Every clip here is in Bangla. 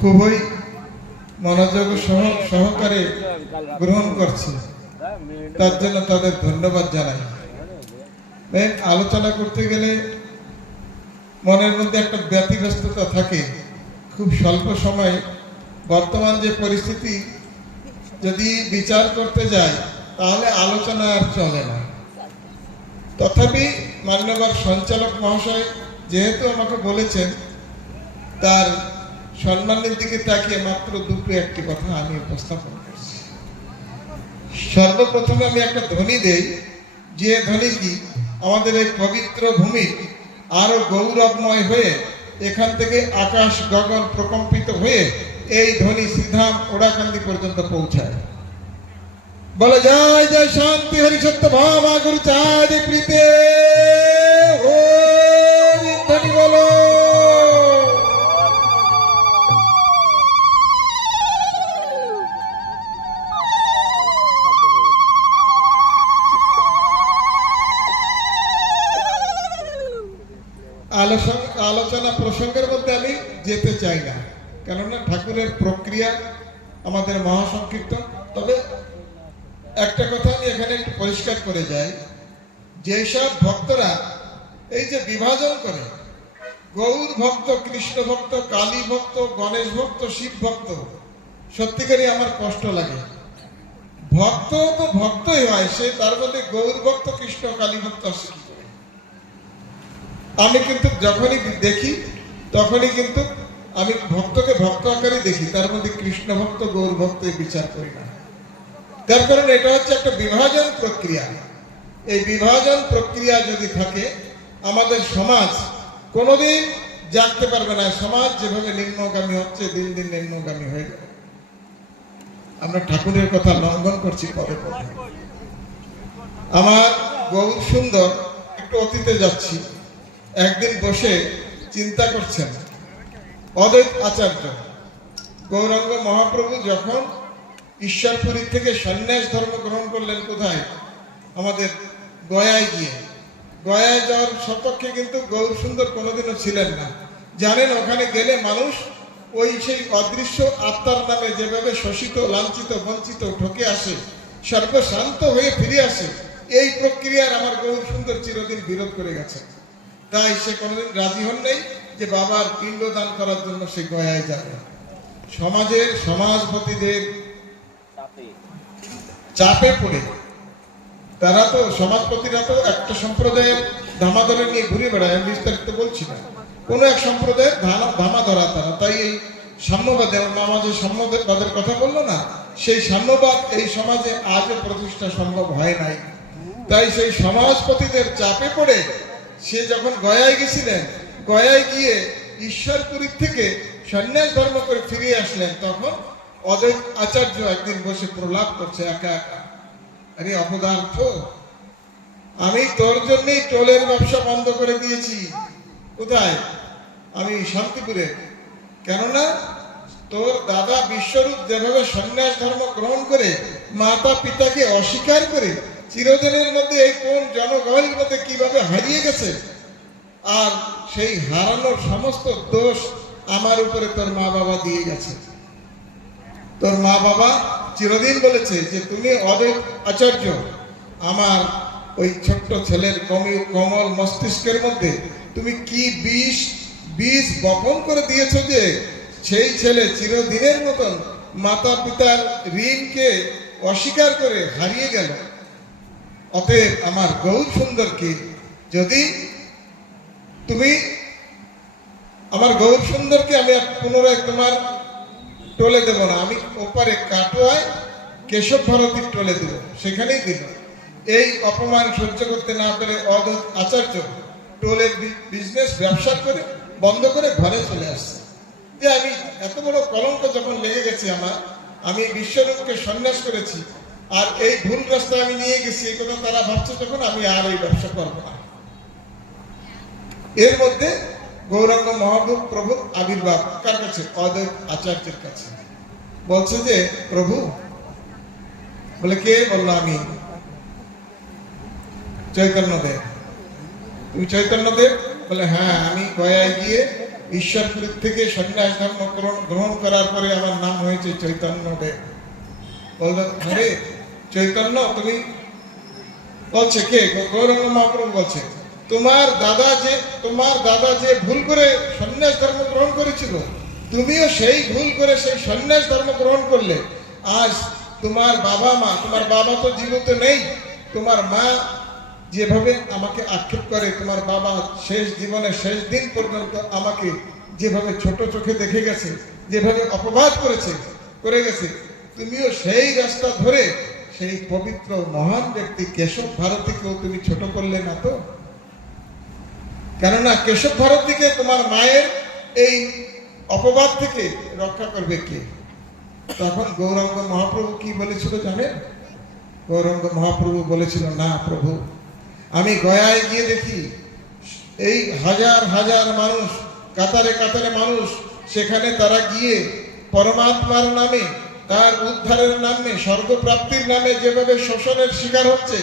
খুবই মনোযোগ সহকারে গ্রহণ করছে, তার জন্য তাদের ধন্যবাদ জানাই। আলোচনা করতে গেলে মনের মধ্যে একটা ব্যতিব্যস্ততা থাকে। খুব স্বল্প সময় বর্তমান যে পরিস্থিতি যদি বিচার করতে যায় তাহলে আলোচনা আর চলে না। তথাপি মান্যবর সঞ্চালক মহাশয় যেহেতু আমাকে বলেছেন, তার সম্মানের দিকে তাকিয়ে মাত্র দুটো একটি কথা আমি উপস্থাপন করছি। সর্বপ্রথমে আমি একটা ধ্বনি দেই, যে ধ্বনি কি আমাদের এই পবিত্র ভূমি আরো গৌরবময় হয়ে এখান থেকে আকাশ গগন প্রকম্পিত হয়ে এই ধ্বনি সিধাম ওড়াকান্দি পর্যন্ত পৌঁছায়। বলে জয় জয় শান্তি হরি সত্য ভাবা গুরু চাঁদ প্রীতে ধ্বনি বলো। আলোচনা প্রসঙ্গের মধ্যে আমি যেতে চাই না, কেননা ঠাকুরের প্রক্রিয়া আমাদের মহাসংকীর্তন। তবে একটা কথা আমি এখানে একটু পরিষ্কার করে যাই, যেসব ভক্তরা এই যে বিভাজন করে গৌর ভক্ত, কৃষ্ণ ভক্ত, কালী ভক্ত, গণেশ ভক্ত, শিব ভক্ত, সত্যিকারই আমার কষ্ট লাগে। ভক্ত তো ভক্তই হয়, সে তার মধ্যে গৌর ভক্ত, কৃষ্ণ, কালী ভক্ত আসে কি করে? আমি কিন্তু যখনই দেখি তখনই কিন্তু আমি ভক্তকে ভক্ত আকারে দেখি, তার মধ্যে কৃষ্ণ ভক্ত, গৌর ভক্ত বিচার করি না। তার কারণ এটা হচ্ছে একটা বিভাজন প্রক্রিয়া। এই বিভাজন প্রক্রিয়া যদি থাকে আমাদের সমাজ কোনোদিন জাগতে পারবে না। সমাজ যেভাবে নিম্নগামী হচ্ছে, দিন দিন নিম্নগামী হয়ে যাবে। আমরা ঠাকুরের কথা লঙ্ঘন করছি পদে পদে। আমার গৌর সুন্দর একটু অতীতে যাচ্ছি, একদিন বসে চিন্তা করছেন অদ্বৈত আচার্য গৌরাঙ্গ মহাপ্রভু যখন ঈশ্বরপুরী থেকে সন্ন্যাস ধর্ম গ্রহণ করলেন, কোথায়? আমাদের গয়ায় গিয়ে। গয়ায় যাওয়ার সপক্ষে কিন্তু গৌর সুন্দর কোনোদিনও ছিলেন না। জানেন, ওখানে গেলে মানুষ ওই সেই অদৃশ্য আত্মার নামে যেভাবে শোষিত, লাঞ্ছিত, বঞ্চিত, ঠকে আসে, সর্বশান্ত হয়ে ফিরে আসে, এই প্রক্রিয়ার আমার গৌর সুন্দর চিরদিন বিরোধ করে গেছে। তাই সে কোনোদিন রাজি হন নাই যে বাবার পিণ্ড দান করার জন্য সে গয়ায় যাবে। সমাজের সমাজপতিদের চাপে পড়ে তারা তো, সমাজপতিরা তো একটা সম্প্রদায়ের ধামা ধরে নিয়ে ঘুরে বেড়ায়, আমি বিস্তারিত বলছি না, কোনো এক সম্প্রদায়ের ধামা ধরা তারা। তাই এই সাম্যবাদে, আমাদের সাম্যবাদের কথা বললো না, সেই সাম্যবাদ এই সমাজে আজও প্রতিষ্ঠা সম্ভব হয় নাই। তাই সেই সমাজপতিদের চাপে পড়ে সে যখন গয়ায় গেছিলেন, গয়ায় গিয়ে ঈশ্বরপুরীর থেকে সন্ন্যাস ধর্ম করে ফিরে আসলেন, তখন অদ্বৈত আচার্য একদিন বসে প্রলাপ করছে একা একা, আরে অপদার্থ, আমি তোর জন্যই টোলের ব্যবসা বন্ধ করে দিয়েছি। কোথায়? আমি শান্তিপুরে। কেননা তোর দাদা বিশ্বরূপ যেভাবে সন্ন্যাস ধর্ম গ্রহণ করে মাতা পিতাকে অস্বীকার করে চিরদিনের মধ্যে এই কোন জনগণের মধ্যে কিভাবে হারিয়ে গেছে, আর সেই হারানোর সমস্ত দোষ আমার উপরে তোর মা বাবা দিয়ে গেছে। তোর মা বাবা চিরদিন বলেছে যে তুমি অদ্বৈত আচার্য, আমার ওই ছোট্ট ছেলের কোমল মস্তিষ্কের মধ্যে তুমি কি বীজ বপন করে দিয়েছ যে সেই ছেলে চিরদিনের মতন মাতা পিতার ঋণকে অস্বীকার করে হারিয়ে গেল। অতএব আমার গৌর সুন্দরকে যদি তুমি, আমার গৌর সুন্দরকে আমি পুনরায় তোমার টোলে দেব না, আমি ওপারে কাটোয়ায় কেশব ভারতীর টোলে দেব, সেখানেই দিল। এই অপমান সহ্য করতে না পেরে অদ্বৈত আচার্য টোলের বিজনেস ব্যবসা করে বন্ধ করে ঘরে চলে আসছে। যে আমি এত বড় কলঙ্ক যখন লেগে গেছে আমার, আমি বিশ্বরূপকে সন্ন্যাস করেছি আর এই ভুল রাস্তায় আমি নিয়ে গেছি, এই কথা তারা ভাবছে যখন, আমি আর এই ব্যবসা করবো না। এর মধ্যে গৌরাঙ্গ মহাপ্রভুর আবির্ভাব কার কাছে? অদ্বৈত আচার্যের কাছে। বলছে যে প্রভু, বলে কে? বললো আমি চৈতন্যদেব। তুমি চৈতন্যদেব? বলে হ্যাঁ, আমি গয়ায় গিয়ে ঈশ্বরপুর থেকে সন্ন্যাস ধর্ম গ্রহণ করার পরে আমার নাম হয়েছে চৈতন্য দেব। বললো, আরে চৈতন্য তুমি? বলছে কে? গৌরাঙ্গ মহাপ্রভু বলছে, তোমার দাদা যে ভুল করে সন্ন্যাস ধর্ম গ্রহণ করেছিল, তুমিও সেই ভুল করে সেই সন্ন্যাস ধর্ম গ্রহণ করলে। আজ তোমার বাবা তো জীবিত নেই, তোমার মা যেভাবে আমাকে আক্ষেপ করে, তোমার বাবা শেষ জীবনের শেষ দিন পর্যন্ত আমাকে যেভাবে ছোট চোখে দেখে গেছে, যেভাবে অপবাদ করে গেছে, তুমিও সেই রাস্তা ধরে সেই পবিত্র মহান ব্যক্তি কেশব ভারতীকেও তুমি ছোট করলে না তো? কেননা কেশব ভারতীকে তোমার মায়ের এই অপবাদ থেকে রক্ষা করবে কে? তখন গৌরাঙ্গ মহাপ্রভু কি বলেছিল জানেন? গৌরাঙ্গ মহাপ্রভু বলেছিল, না প্রভু, আমি গয়ায় গিয়ে দেখি এই হাজার হাজার মানুষ, কাতারে কাতারে মানুষ, সেখানে তারা গিয়ে পরমাত্মার নামে, তার উদ্ধারের নামে, স্বর্গপ্রাপ্তির নামে যেভাবে শোষণের শিকার হচ্ছে,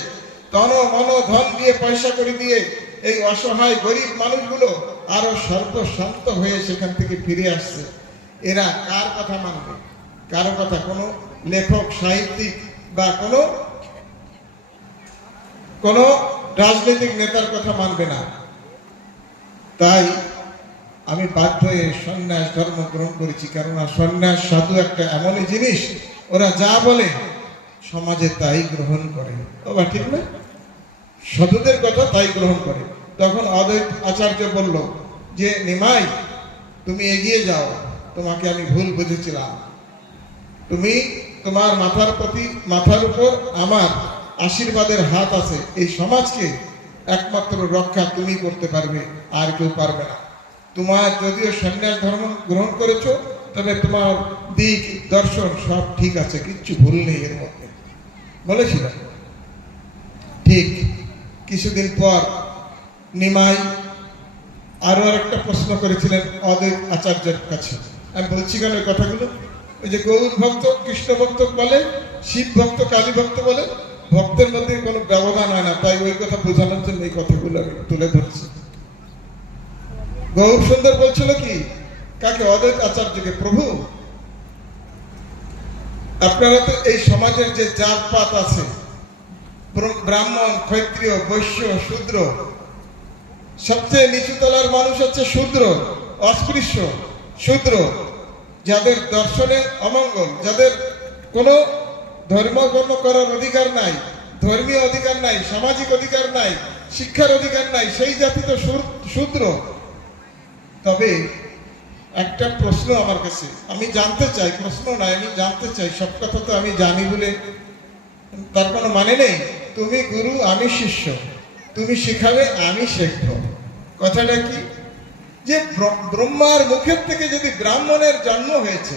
তন মন ধন দিয়ে, পয়সা করে দিয়ে এই অসহায় গরিব মানুষগুলো আরো সর্বশান্ত হয়ে সেখান থেকে ফিরে আসছে। এরা কার কথা মানবে? কারো কথা, কোনো লেখক সাহিত্যিক বা কোনো রাজনৈতিক নেতার কথা মানবে না। তাই আমি বাধ্য হয়ে সন্ন্যাস ধর্ম গ্রহণ করেছি, কেননা সন্ন্যাস সাধু একটা এমনই জিনিস, ওরা যা বলে সমাজে তাই গ্রহণ করে। বাবা ঠিক না? সাধুদের কথা তাই গ্রহণ করে। তখন অদ্বৈত আচার্য বলল যে, নিমাই তুমি এগিয়ে যাও, তোমাকে আমি ভুল বুঝেছিলাম। তুমি, তোমার মাথার উপর আমার আশীর্বাদের হাত আছে, এই সমাজকে একমাত্র রক্ষা তুমি করতে পারবে, আর কেউ পারবে না। তোমার যদিও সন্ন্যাস ধর্ম গ্রহণ করেছো, তবে তোমার দিক দর্শন সব ঠিক আছে, কিচ্ছু ভুল নেই এর মধ্যে, বলেছিল। ঠিক কিছুদিন পর নিমাই আরো একটা প্রশ্ন করেছিলেন অদ্বৈত আচার্যের কাছে। আমি বলছি কেন এই কথাগুলো? ওই যে গৌর ভক্ত কৃষ্ণ ভক্ত বলে, শিব ভক্ত কালী ভক্ত বলে, ভক্তের মধ্যে কোনো ব্যবধান হয় না, তাই ওই কথা বোঝানোর জন্য এই কথাগুলো আমি তুলে ধরছি। গৌর সুন্দর বলছিল কি, কাকে? অদ্বৈত আচার্যকে, প্রভু আপনারা তো এই সমাজের যে জাতপাত আছে, ব্রাহ্মণ, ক্ষত্রিয়, বৈশ্য, শূদ্র, সবচেয়ে নিচু তলার মানুষ হচ্ছে শূদ্র, অস্পৃশ্য শূদ্র, যাদের দর্শনে অমঙ্গল, যাদের কোনো ধর্মকর্ম করার অধিকার নাই, ধর্মীয় অধিকার নাই, সামাজিক অধিকার নাই, শিক্ষার অধিকার নাই, সেই জাতি তো শূদ্র। তবে একটা প্রশ্ন আমার কাছে, আমি জানতে চাই, প্রশ্ন নয়, আমি জানতে চাই, সব কথা তো আমি জানি বলে তার কোনো মানে নেই। তুমি গুরু, আমি শিষ্য, তুমি শিখাবে, আমি শিখব। কথাটা কি? যে ব্রহ্মার মুখের থেকে যদি ব্রাহ্মণের জন্ম হয়েছে,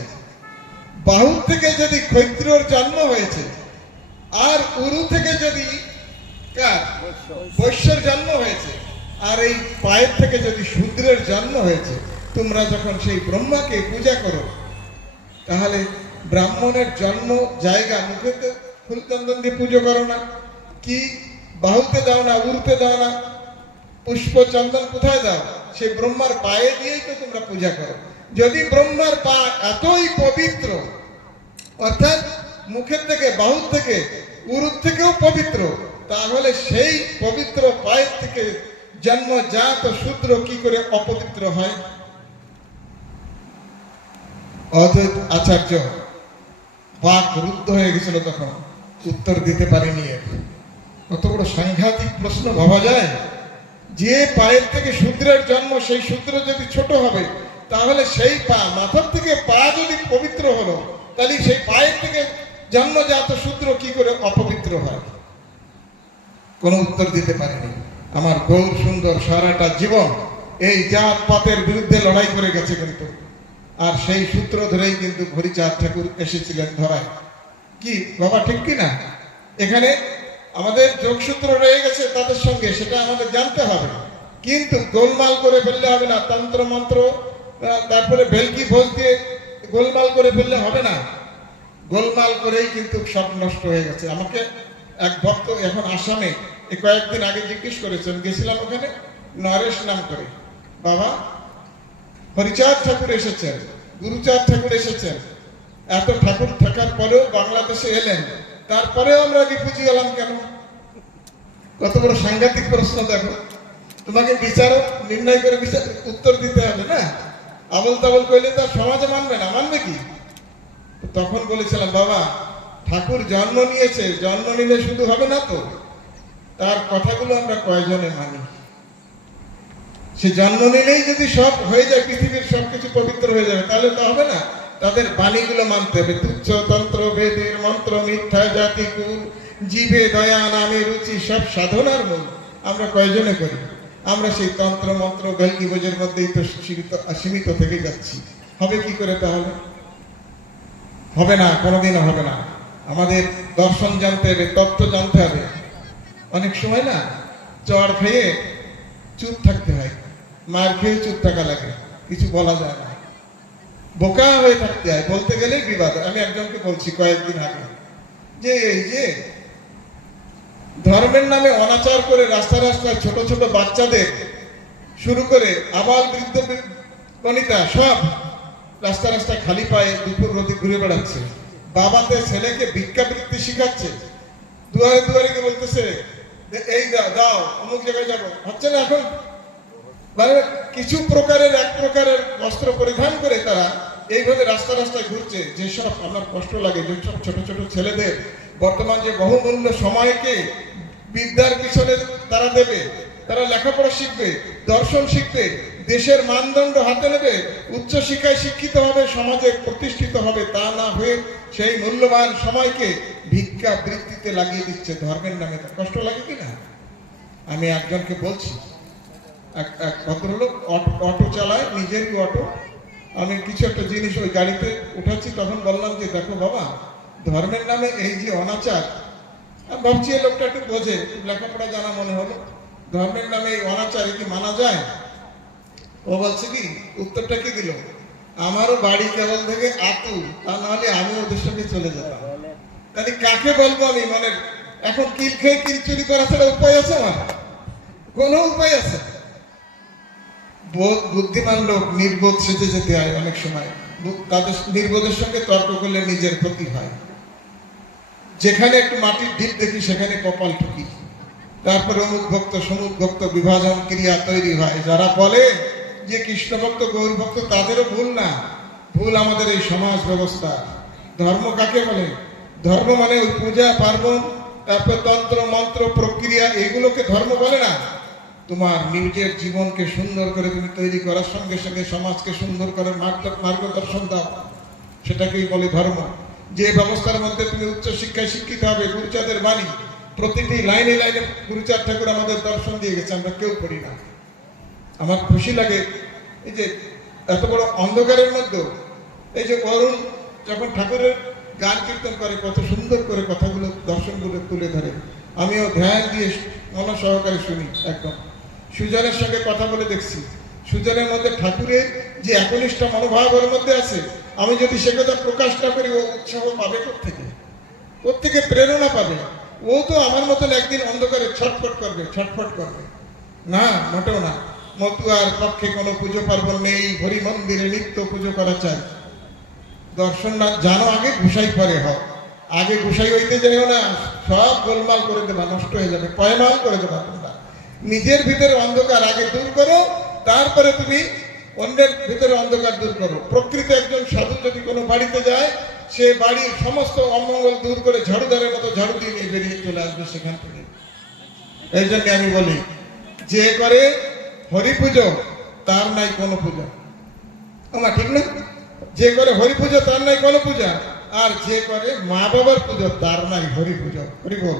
বাহুর থেকে যদি ক্ষত্রিয়র জন্ম হয়েছে, আর উরু থেকে যদি বৈশ্যের জন্ম হয়েছে, আর এই পায়ের থেকে যদি শূদ্রের জন্ম হয়েছে, তোমরা যখন সেই ব্রহ্মাকে পূজা করো, তাহলে ব্রাহ্মণের জন্ম জায়গা মুখেতে ফুলচন্দন দিয়ে পুজো করো না? কি বাহুতে দাও না, উরুতে দাও না? পুষ্প চন্দন কোথায় দাও? সেই ব্রহ্মার পায়ে দিয়েই তো তোমরা পূজা করো। যদি ব্রহ্মার পা এতই পবিত্র, অর্থাৎ মুখের থেকে, বাহুর থেকে, উরুর থেকেও পবিত্র, তাহলে সেই পবিত্র পায়ের থেকে জন্মজাত শূদ্র কি করে অপবিত্র হয়? অদ্বৈত আচার্য বাক রুদ্ধ হয়ে গেছিল, তখন উত্তর দিতে পারেনি। কত বড় সাংঘাতিক প্রশ্ন ভাবা যায়! যে পায়ের থেকে শূদ্রের জন্ম, সেই শূদ্র যদি ছোট হবে, তাহলে সেই পা, মাথার থেকে পা যদি পবিত্র হলো, তাহলে সেই পায়ের থেকে জন্মজাত শূদ্র কি করে অপবিত্র হয়? কোনো উত্তর দিতে পারেনি। আমার গৌর সুন্দর সারাটা জীবন এই জাত পাতের বিরুদ্ধে লড়াই করে গেছে কিন্তু, আর সেই সূত্র ধরেই কিন্তু হরিচাঁদ ঠাকুর এসেছিলেন ধরায়। কি বাবা ঠিক কি না? এখানে আমাদের যোগসূত্র রয়ে গেছে তাদের সঙ্গে, সেটা আমাদের জানতে হবে, কিন্তু গোলমাল করে ফেললে হবে না। তন্ত্র মন্ত্র, তারপরে ভেলকি ভোজ দিয়ে গোলমাল করে ফেললে হবে না। গোলমাল করেই কিন্তু সব নষ্ট হয়ে গেছে। আমাকে এক ভক্ত এখন আসামে কয়েকদিন আগে জিজ্ঞেস করেছেন, গেছিলাম ওখানে, নরেশ নাম করে, বাবা হরিচাঁদ ঠাকুর এসেছেন, গুরুচাঁদ ঠাকুর এসেছেন, এত ঠাকুর থাকার পরেও বাংলাদেশে এলেন, তারপরেও আমরা রিফিউজি হলাম কেন? কত বড় সাংঘাতিক প্রশ্ন! দেখো, তোমাকে বিচারক নির্ণয় করে উত্তর দিতে হবে না। আবল তাবল কইলে তো সমাজে মানবে না, মানবে কি? তখন বলেছিলাম, বাবা, ঠাকুর জন্ম নিয়েছে, জন্ম নিলে শুধু হবে না তো, তার কথাগুলো আমরা কয়জনে মানি? সে জন্ম নিলেই যদি সব হয়ে যায়, পৃথিবীর সবকিছু পবিত্র হয়ে যাবে, তাহলে তো হবে না। তাদের বাণীগুলো মানতে হবে। তুচ্ছ তন্ত্র বেদের মন্ত্র মিথ্যা জাতি কুল জীবে দয়া নামে রুচি সব সাধনার মূল আমরা কয়জনে করি? আমরা সেই তন্ত্র মন্ত্র ভেলকি বোঝের মধ্যেই তো সীমিত থেকে যাচ্ছি। হবে কি করে তাহলে? হবে না, কোনোদিনও হবে না। আমাদের দর্শন জানতে হবে, তত্ত্ব জানতে হবে। অনেক সময় না চড় খেয়ে চুপ থাকতে হয়, মার খেয়ে চুপ থাকা লাগে, কিছু বলা যায় না, বোকা হয়ে থাকতে হয়, বলতে গেলেই বিবাদ। আমি একজনকে বলছি কয়েকদিন আগে, যে এই যে ধর্মের নামে অনাচার করে রাস্তায় রাস্তায় ছোট ছোট বাচ্চাদের শুরু করে আবাল বৃদ্ধ বনিতা সব রাস্তা রাস্তায় খালি পায়ে দুপুর রোদে ঘুরে বেড়াচ্ছে, বাবাতে ছেলেকে ভিক্ষাবৃত্তি শিখাচ্ছে, দুয়ারে দুয়ারে বলতেছে এই দাও, অমুক জায়গায় যাবো, হচ্ছে না এখন? মানে কিছু প্রকারের এক প্রকারের বস্ত্র পরিধান করে তারা এইভাবে রাস্তা রাস্তায় ঘুরছে। যেসব আমার কষ্ট লাগে, যেসব ছোট ছোট ছেলেদের বর্তমান যে বহুমূল্য সময়কে বিদ্যার পিছনে তারা দেবে, তারা লেখাপড়া শিখবে, দর্শন শিখবে, দেশের মানদণ্ড হাতে নেবে, উচ্চ শিক্ষায় শিক্ষিত হবে, সমাজে প্রতিষ্ঠিত হবে, তা না হয়ে সেই মূল্যবান সময়কে ভিক্ষা বৃত্তিতে লাগিয়ে দিচ্ছে ধর্মের নামে। কষ্ট লাগে কিনা? আমি একজনকে বলছি, এক ভদ্রলোক অটো চালায়, নিজেরই অটো। আমি কিছু একটা জিনিস ওই গাড়িতে উঠাচ্ছি, তখন বললাম যে দেখো বাবা, ধর্মের নামে এই যে অনাচার, ভাবছি এই লোকটা একটু বোঝে, লেখাপড়া জানা মনে হলো, ধর্মের নামে এই অনাচার কি মানা যায়? ও বলছে কি, উত্তরটা কি দিল, আমারও বাড়ি কেবল থেকে আতু, তা নাহলে আমি ওদের সঙ্গে চলে যেতাম। তাহলে কাকে বলবো আমি? মনের এখন কিল খেয়ে কিল চুরি করা ছাড়া উপায় আছে আমার? কোনো উপায় আছে? বুদ্ধিমান লোক নির্বোধ সেজে যেতে হয় অনেক সময়। তাদের নির্বোধের সঙ্গে তর্ক করলে নিজের ক্ষতি হয়। যেখানে একটু মাটির ঢিপ দেখি সেখানে কপাল ঠুকি, তারপরে অমুক ভক্ত সমুক ভক্ত বিভাজন ক্রিয়া তৈরি হয়। যারা বলে যে কৃষ্ণ ভক্ত গৌর ভক্ত, তাদেরও ভুল না, ভুল আমাদের এই সমাজ ব্যবস্থা। ধর্ম কাকে বলে? ধর্ম মানে ওই পূজা পার্বণ, তারপর তন্ত্র মন্ত্র প্রক্রিয়া, এগুলোকে ধর্ম বলে না। তোমার নিজের জীবনকে সুন্দর করে তুমি তৈরি করার সঙ্গে সঙ্গে সমাজকে সুন্দর করে মার্গদর্শন দাও, সেটাকেই বলে ধর্ম। যে ব্যবস্থার মধ্যে তুমি উচ্চ শিক্ষায় শিক্ষিত হবে, গুরুচাঁদের বাণী প্রতিটি লাইনে লাইনে গুরুচাঁদ ঠাকুর আমাদের দর্শন দিয়ে গেছে, আমরা কেউ পড়ি না। আমার খুশি লাগে এই যে এত বড় অন্ধকারের মধ্যে এই যে অরুণ যখন ঠাকুরের গান কীর্তন করে, কত সুন্দর করে কথাগুলো দর্শনগুলো তুলে ধরে। আমিও ধ্যান দিয়ে মন সহকারে শুনি। একদম সুজনের সঙ্গে কথা বলে দেখছি, সুজনের মধ্যে ঠাকুরের যে একনিষ্ঠ মনোভাবের মধ্যে আছে, আমি যদি সে কথা প্রকাশ না করি, ও উৎসাহ পাবে কোত্থেকে প্রেরণা পাবে? ও তো আমার মতন একদিন অন্ধকারে ছটফট করবে না, মোটেও না। মতুয়ার পক্ষে কোনো পুজো পার্বণ নেই, হরি মন্দিরে নিত্য পুজো করা চাই। দর্শন না জানো, আগে ঘুষাই পরে হও, আগে ঘুষাই হইতে যাইও না, সব গোলমাল করে দেবা, নষ্ট হয়ে যাবে, পয়মাল করে দেবা। তোমরা নিজের ভিতরে অন্ধকার আগে দূর করো, তারপরে তুমি অন্যের ভিতরে অন্ধকার দূর করো। প্রকৃত একজন সাধু যদি কোনো বাড়িতে যায়, সে বাড়ির সমস্ত অমঙ্গল দূর করে ঝাড়ুদারের মতো ঝাড়ু দিয়ে নিয়ে বেরিয়ে চলে আসবে সেখান থেকে। এই জন্য আমি বলি, যে করে হরি পুজো তার নাই কোনো পূজা। আমার ঠিক না? যে করে হরি পুজো তার নাই কোনো পূজা, আর যে করে মা বাবার পুজো তার নাই হরি পুজো। হরি বল,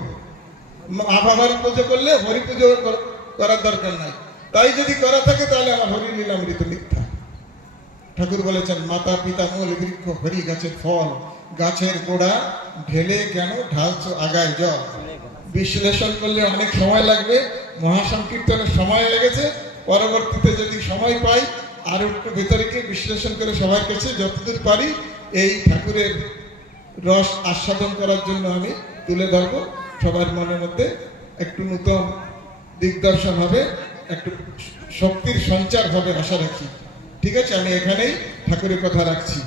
মা বাবার পুজো করলে হরি পুজো করার দরকার নাই। তাই যদি করা থাকে তাহলে আমার হরি লীলামৃত মিথ্যা। ঠাকুর বলেছেন, মাতা পিতা মূল বৃক্ষ হরি গাছের ফল, গাছের গোড়া ঢেলে কেন ঢালছ আগায় জল। বিশ্লেষণ করলে অনেক সময় লাগবে, মহাসংকীর্তনের সময় লেগেছে। পরবর্তীতে যদি সময় পাই আর একটু ভেতরে গিয়ে বিশ্লেষণ করে সবার কাছে যতদূর পারি এই ঠাকুরের রস আস্বাদন করার জন্য আমি তুলে ধরবো। সবার মনের মধ্যে একটু নূতন দিগদর্শন হবে, একটু শক্তির সঞ্চার হবে, আশা রাখি। ঠিক আছে, আমি এখানেই ঠাকুরের কথা রাখছি।